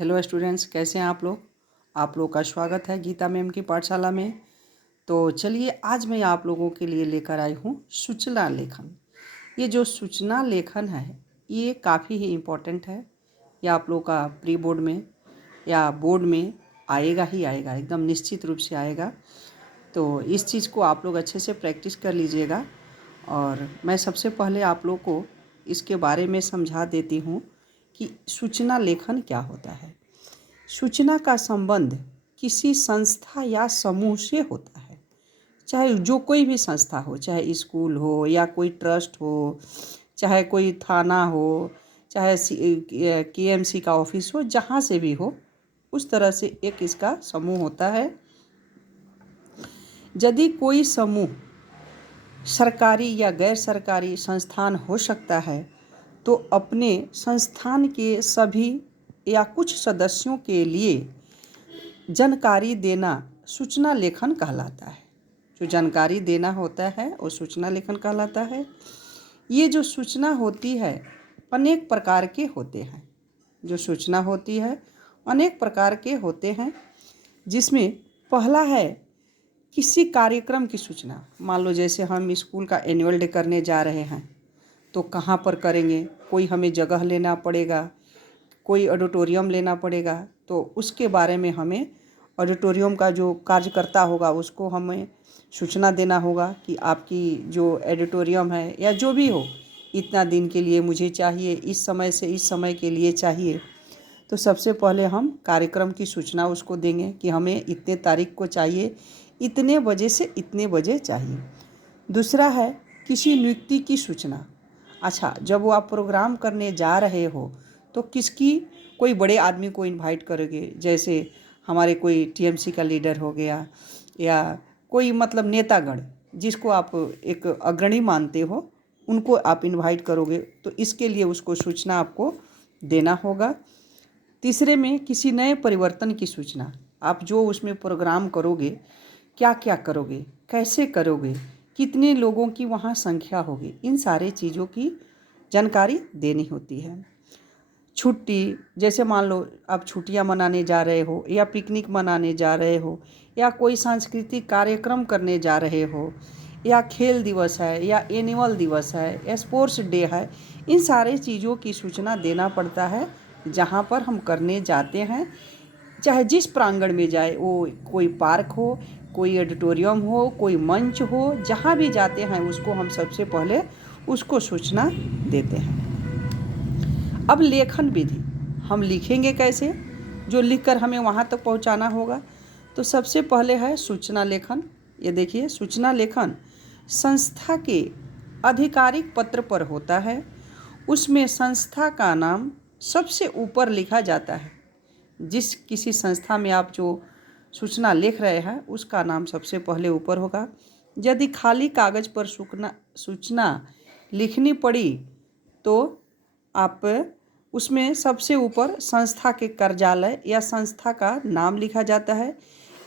Hello students, कैसे हैं आप लोग। आप लोग का स्वागत है गीता मैम की पाठशाला में। तो चलिए, आज मैं आप लोगों के लिए लेकर आई हूँ सूचना लेखन। ये जो सूचना लेखन है ये काफ़ी ही इम्पोर्टेंट है। ये आप लोग का प्री बोर्ड में या बोर्ड में आएगा ही आएगा, एकदम निश्चित रूप से आएगा। तो इस चीज़ को आप लोग अच्छे से प्रैक्टिस कर लीजिएगा। और मैं सबसे पहले आप लोग को इसके बारे में समझा देती हूँ कि सूचना लेखन क्या होता है। सूचना का संबंध किसी संस्था या समूह से होता है, चाहे जो कोई भी संस्था हो, चाहे स्कूल हो या कोई ट्रस्ट हो, चाहे कोई थाना हो, चाहे केएमसी का ऑफिस हो, जहाँ से भी हो, उस तरह से एक इसका समूह होता है। यदि कोई समूह सरकारी या गैर सरकारी संस्थान हो सकता है तो अपने संस्थान के सभी या कुछ सदस्यों के लिए जानकारी देना सूचना लेखन कहलाता है। जो जानकारी देना होता है वो सूचना लेखन कहलाता है। ये जो सूचना होती है अनेक प्रकार के होते हैं। जो सूचना होती है अनेक प्रकार के होते हैं, जिसमें पहला है किसी कार्यक्रम की सूचना। मान लो जैसे हम स्कूल का एनुअल डे करने जा रहे हैं तो कहाँ पर करेंगे, कोई हमें जगह लेना पड़ेगा, कोई ऑडिटोरियम लेना पड़ेगा, तो उसके बारे में हमें ऑडिटोरियम का जो कार्यकर्ता होगा उसको हमें सूचना देना होगा कि आपकी जो ऑडिटोरियम है या जो भी हो, इतना दिन के लिए मुझे चाहिए, इस समय से इस समय के लिए चाहिए। तो सबसे पहले हम कार्यक्रम की सूचना उसको देंगे कि हमें इतने तारीख को चाहिए, इतने बजे से इतने बजे चाहिए। दूसरा है किसी नियुक्ति की सूचना। अच्छा, जब वो आप प्रोग्राम करने जा रहे हो तो किसकी कोई बड़े आदमी को इनवाइट करोगे, जैसे हमारे कोई टीएमसी का लीडर हो गया या कोई मतलब नेतागण जिसको आप एक अग्रणी मानते हो, उनको आप इनवाइट करोगे, तो इसके लिए उसको सूचना आपको देना होगा। तीसरे में किसी नए परिवर्तन की सूचना। आप जो उसमें प्रोग्राम करोगे, क्या क्या करोगे, कैसे करोगे, कितने लोगों की वहाँ संख्या होगी, इन सारे चीज़ों की जानकारी देनी होती है। छुट्टी, जैसे मान लो आप छुट्टियां मनाने जा रहे हो या पिकनिक मनाने जा रहे हो या कोई सांस्कृतिक कार्यक्रम करने जा रहे हो या खेल दिवस है या एनुअल दिवस है या स्पोर्ट्स डे है, इन सारे चीज़ों की सूचना देना पड़ता है जहाँ पर हम करने जाते हैं। चाहे जिस प्रांगण में जाए, वो कोई पार्क हो, कोई ऑडिटोरियम हो, कोई मंच हो, जहाँ भी जाते हैं उसको हम सबसे पहले उसको सूचना देते हैं। अब लेखन विधि, हम लिखेंगे कैसे, जो लिखकर हमें वहाँ तक पहुँचाना होगा। तो सबसे पहले है सूचना लेखन। ये देखिए, सूचना लेखन संस्था के आधिकारिक पत्र पर होता है। उसमें संस्था का नाम सबसे ऊपर लिखा जाता है। जिस किसी संस्था में आप जो सूचना लिख रहे हैं उसका नाम सबसे पहले ऊपर होगा। यदि खाली कागज़ पर सूचना लिखनी पड़ी तो आप उसमें सबसे ऊपर संस्था के कार्यालय या संस्था का नाम लिखा जाता है।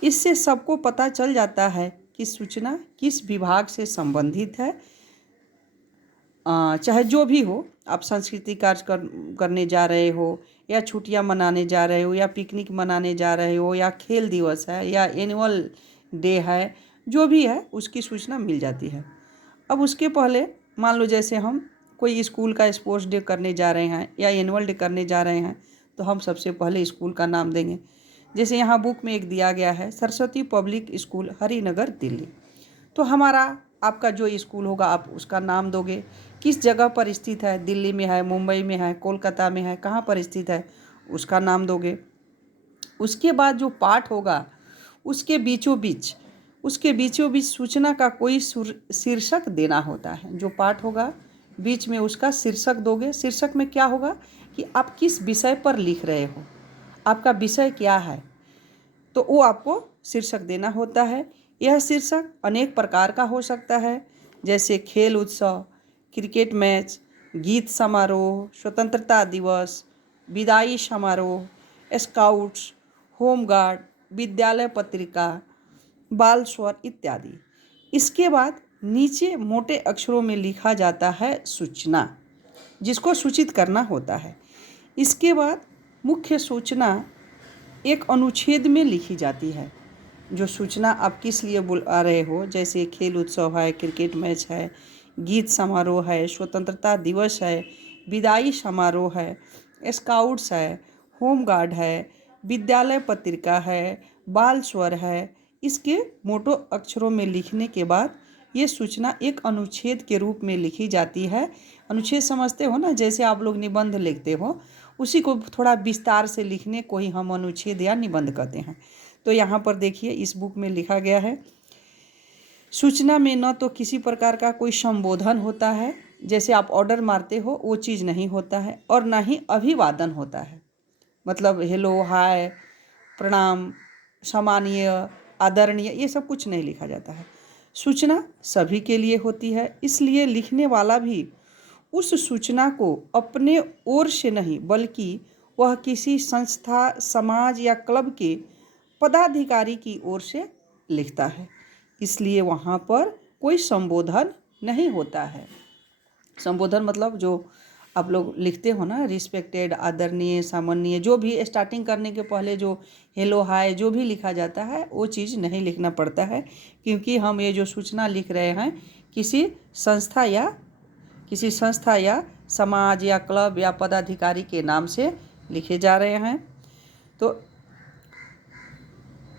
इससे सबको पता चल जाता है कि सूचना किस विभाग से संबंधित है। चाहे जो भी हो, आप सांस्कृतिक कार्य करने जा रहे हो या छुट्टियां मनाने जा रहे हो या पिकनिक मनाने जा रहे हो या खेल दिवस है या एनुअल डे है, जो भी है उसकी सूचना मिल जाती है। अब उसके पहले मान लो जैसे हम कोई स्कूल का स्पोर्ट्स डे करने जा रहे हैं या एनुअल डे करने जा रहे हैं, तो हम सबसे पहले स्कूल का नाम देंगे। जैसे यहाँ बुक में एक दिया गया है, सरस्वती पब्लिक स्कूल हरिनगर दिल्ली। तो हमारा आपका जो स्कूल होगा आप उसका नाम दोगे, किस जगह पर स्थित है, दिल्ली में है, मुंबई में है, कोलकाता में है, कहाँ पर स्थित है, उसका नाम दोगे। उसके बाद जो पाठ होगा उसके बीचों बीच सूचना का कोई शीर्षक देना होता है। जो पाठ होगा बीच में उसका शीर्षक दोगे। शीर्षक में क्या होगा कि आप किस विषय पर लिख रहे हो, आपका विषय क्या है, तो वो आपको शीर्षक देना होता है। यह शीर्षक अनेक प्रकार का हो सकता है, जैसे खेल उत्सव, क्रिकेट मैच, गीत समारोह, स्वतंत्रता दिवस, विदाई समारोह, स्काउट्स, होमगार्ड, विद्यालय पत्रिका, बाल स्वर इत्यादि। इसके बाद नीचे मोटे अक्षरों में लिखा जाता है सूचना, जिसको सूचित करना होता है। इसके बाद मुख्य सूचना एक अनुच्छेद में लिखी जाती है। जो सूचना आप किस लिए बुला रहे हो, जैसे खेल उत्सव है, क्रिकेट मैच है, गीत समारोह है, स्वतंत्रता दिवस है, विदाई समारोह है, स्काउट्स है, होम गार्ड है, विद्यालय पत्रिका है, बाल स्वर है, इसके मोटो अक्षरों में लिखने के बाद ये सूचना एक अनुच्छेद के रूप में लिखी जाती है। अनुच्छेद समझते हो ना, जैसे आप लोग निबंध लिखते हो, उसी को थोड़ा विस्तार से लिखने को ही हम अनुच्छेद या निबंध कहते हैं। तो यहाँ पर देखिए इस बुक में लिखा गया है, सूचना में न तो किसी प्रकार का कोई संबोधन होता है, जैसे आप ऑर्डर मारते हो वो चीज़ नहीं होता है, और ना ही अभिवादन होता है, मतलब हेलो, हाय, प्रणाम, सम्मानीय, आदरणीय, ये सब कुछ नहीं लिखा जाता है। सूचना सभी के लिए होती है, इसलिए लिखने वाला भी उस सूचना को अपने ओर से नहीं, बल्कि वह किसी संस्था, समाज या क्लब के पदाधिकारी की ओर से लिखता है, इसलिए वहाँ पर कोई संबोधन नहीं होता है। संबोधन मतलब जो आप लोग लिखते हो ना, रिस्पेक्टेड, आदरणीय, सामान्य, जो भी स्टार्टिंग करने के पहले जो हेलो, हाय, जो भी लिखा जाता है वो चीज़ नहीं लिखना पड़ता है, क्योंकि हम ये जो सूचना लिख रहे हैं किसी संस्था या समाज या क्लब या पदाधिकारी के नाम से लिखे जा रहे हैं। तो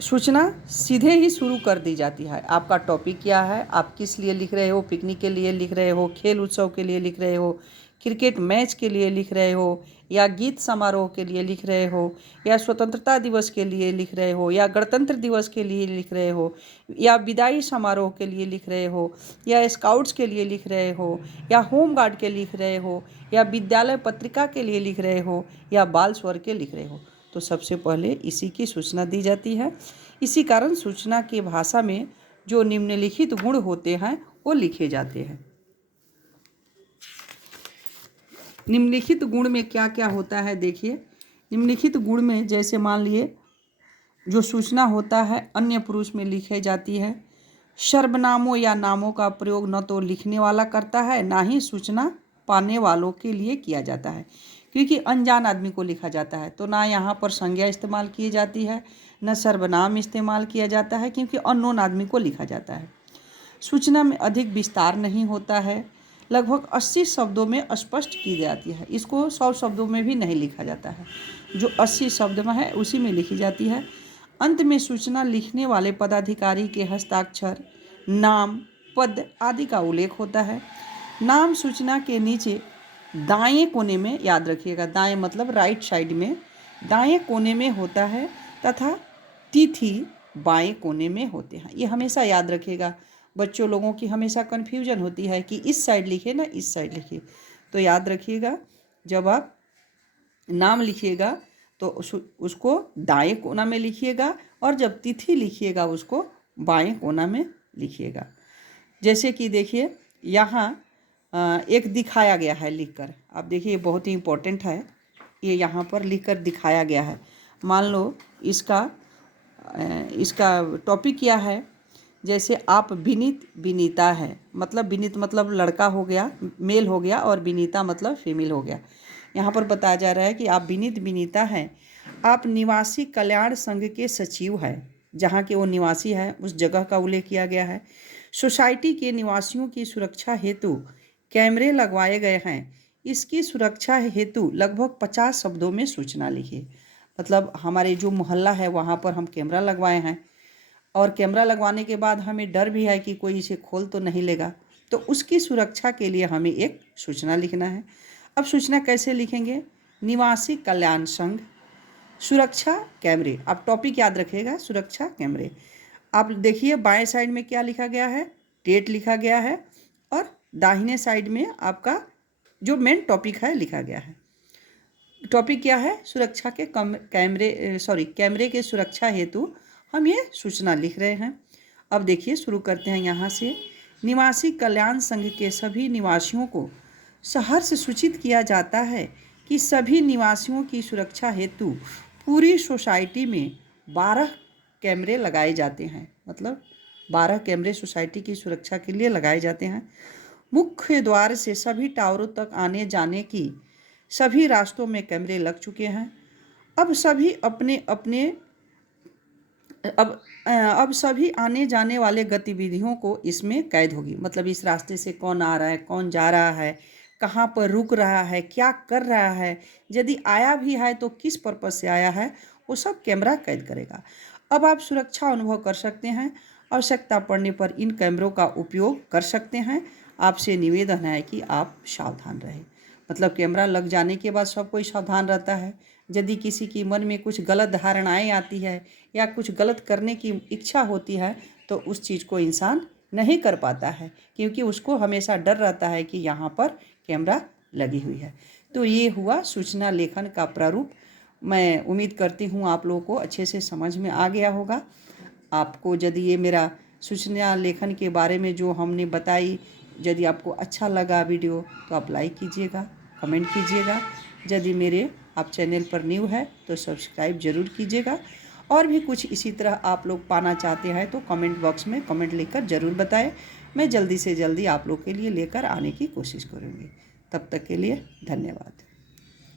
सूचना सीधे ही शुरू कर दी जाती है। आपका टॉपिक क्या है, आप किस लिए लिख रहे हो, पिकनिक के लिए लिख रहे हो, खेल उत्सव के लिए लिख रहे हो, क्रिकेट मैच के लिए लिख रहे हो, या गीत समारोह के लिए लिख रहे हो, या स्वतंत्रता दिवस के लिए लिख रहे हो, या गणतंत्र दिवस के लिए लिख रहे हो, या विदाई समारोह के लिए लिख रहे हो, या स्काउट्स के लिए लिख रहे हो, या होम गार्ड के लिख रहे हो, या विद्यालय पत्रिका के लिए लिख रहे हो, या बाल स्वर के लिख रहे हो। तो सबसे पहले इसी की सूचना दी जाती है। इसी कारण सूचना की भाषा में जो निम्नलिखित गुण होते हैं वो लिखे जाते हैं। निम्नलिखित गुण में क्या क्या होता है, देखिए निम्नलिखित गुण में जैसे मान लिए जो सूचना होता है अन्य पुरुष में लिखी जाती है। सर्वनामों या नामों का प्रयोग न तो लिखने वाला करता है, ना ही सूचना पाने वालों के लिए किया जाता है, क्योंकि अनजान आदमी को लिखा जाता है, तो ना यहाँ पर संज्ञा इस्तेमाल की जाती है, न सर्वनाम इस्तेमाल किया जाता है, क्योंकि अननोन आदमी को लिखा जाता है। सूचना में अधिक विस्तार नहीं होता है, लगभग 80 शब्दों में स्पष्ट की जाती है। इसको 100 शब्दों में भी नहीं लिखा जाता है, जो 80 शब्द में है उसी में लिखी जाती है। अंत में सूचना लिखने वाले पदाधिकारी के हस्ताक्षर, नाम, पद आदि का उल्लेख होता है। नाम सूचना के नीचे दाएं कोने में, याद रखिएगा दाएं मतलब राइट साइड में, दाएं कोने में होता है, तथा तिथि बाएं कोने में होते हैं। ये हमेशा याद रखिएगा, बच्चों लोगों की हमेशा कन्फ्यूजन होती है कि इस साइड लिखे ना इस साइड लिखिए। तो याद रखिएगा, जब आप नाम लिखिएगा तो उसको दाएं कोना में लिखिएगा, और जब तिथि लिखिएगा उसको बाएं कोना में लिखिएगा। जैसे कि देखिए यहाँ एक दिखाया गया है लिखकर, आप देखिए बहुत ही इम्पोर्टेंट है, ये यहाँ पर लिखकर दिखाया गया है। मान लो इसका टॉपिक क्या है, जैसे आप विनीत विनीता है, मतलब विनीत मतलब लड़का हो गया, मेल हो गया, और विनीता मतलब फीमेल हो गया। यहाँ पर बताया जा रहा है कि आप विनीत विनीता हैं, आप निवासी कल्याण संघ के सचिव हैं, जहाँ के वो निवासी है उस जगह का उल्लेख किया गया है। सोसाइटी के निवासियों की सुरक्षा हेतु कैमरे लगवाए गए हैं, इसकी सुरक्षा हेतु लगभग 50 शब्दों में सूचना लिखिए। मतलब हमारे जो मोहल्ला है वहाँ पर हम कैमरा लगवाए हैं, और कैमरा लगवाने के बाद हमें डर भी है कि कोई इसे खोल तो नहीं लेगा, तो उसकी सुरक्षा के लिए हमें एक सूचना लिखना है। अब सूचना कैसे लिखेंगे, निवासी कल्याण संघ, सुरक्षा कैमरे, आप टॉपिक याद रखिएगा, सुरक्षा कैमरे। आप देखिए बाएं साइड में क्या लिखा गया है, डेट लिखा गया है, और दाहिने साइड में आपका जो मेन टॉपिक है लिखा गया है। टॉपिक क्या है, सुरक्षा के कैमरे के सुरक्षा हेतु हम ये सूचना लिख रहे हैं। अब देखिए शुरू करते हैं यहाँ से। निवासी कल्याण संघ के सभी निवासियों को सहर्ष सूचित किया जाता है कि सभी निवासियों की सुरक्षा हेतु पूरी सोसाइटी में 12 कैमरे लगाए जाते हैं, मतलब 12 कैमरे सोसाइटी की सुरक्षा के लिए लगाए जाते हैं। मुख्य द्वार से सभी टावरों तक आने जाने की सभी रास्तों में कैमरे लग चुके हैं। अब सभी अपने अपने अब सभी आने जाने वाले गतिविधियों को इसमें कैद होगी। मतलब इस रास्ते से कौन आ रहा है, कौन जा रहा है, कहाँ पर रुक रहा है, क्या कर रहा है, यदि आया भी है तो किस पर्पज़ से आया है, वो सब कैमरा कैद करेगा। अब आप सुरक्षा अनुभव कर सकते हैं। आवश्यकता पड़ने पर इन कैमरों का उपयोग कर सकते हैं। आपसे निवेदन है कि आप सावधान रहें। मतलब कैमरा लग जाने के बाद सब कोई सावधान रहता है। यदि किसी की मन में कुछ गलत धारणाएं आती है या कुछ गलत करने की इच्छा होती है तो उस चीज़ को इंसान नहीं कर पाता है, क्योंकि उसको हमेशा डर रहता है कि यहाँ पर कैमरा लगी हुई है। तो ये हुआ सूचना लेखन का प्रारूप। मैं उम्मीद करती हूँ आप लोगों को अच्छे से समझ में आ गया होगा। आपको यदि ये मेरा सूचना लेखन के बारे में जो हमने बताई, यदि आपको अच्छा लगा वीडियो तो आप लाइक कीजिएगा, कमेंट कीजिएगा। यदि मेरे आप चैनल पर न्यू है तो सब्सक्राइब ज़रूर कीजिएगा। और भी कुछ इसी तरह आप लोग पाना चाहते हैं तो कमेंट बॉक्स में कमेंट लिखकर ज़रूर बताएं। मैं जल्दी से जल्दी आप लोग के लिए लेकर आने की कोशिश करूँगी। तब तक के लिए धन्यवाद।